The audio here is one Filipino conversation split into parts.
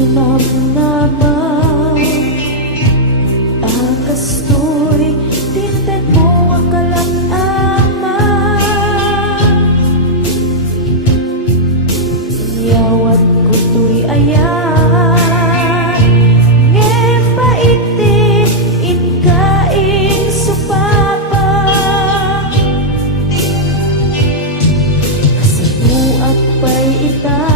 Hinamnaman akastoy tinted mo ang kalamaman. Yawat ko to'y ayan ngepaiti inkaing supapa. Kasabuak pa'y ita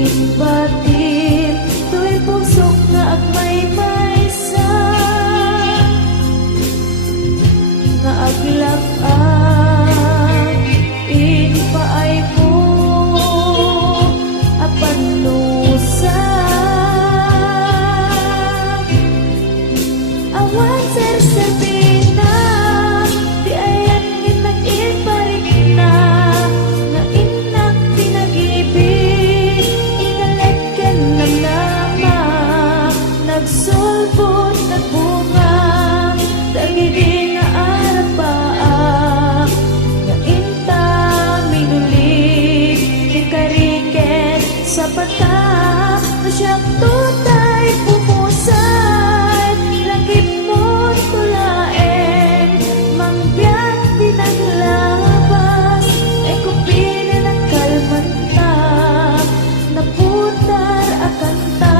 inbatir to'y pusok nga agmay-maysa nga aglak-ang inpaay mo apanusa. Awan ser-serbina di ayan nginag-iparik na nga inak pinag-ibig inalagyan ng nama nagsulbot nagbunga dagidi nga arapaa nga inta minulig di kariket sa pata na siyang tutay pumusay langit mo tulaen mangbiyak pinaglabas ay kupinin ang kalmanta naputar akanta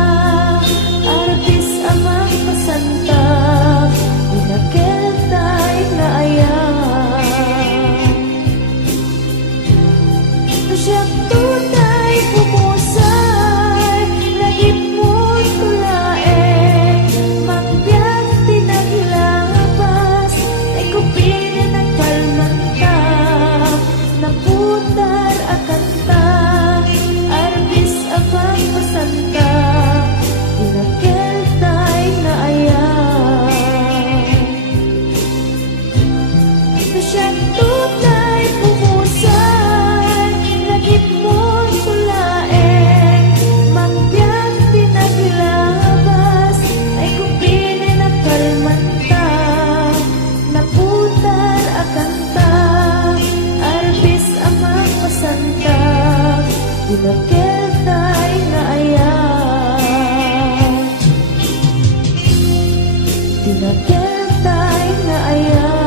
artis amang pasanta inakeltay na ayan na siyang tutay pumusay lagip mo tulaen mangbiyak tinaglabas ay kupinin ang kalmanta naputar akanta artis amang pasanta inakeltay na ayan na siyang tutay pumusay lagip mo tulaen mangbiyak pinaglabas ay kupinin ang kalmanta naputar akanta arbis amang pasanta inakeltay na ayan inakeltay na ayan.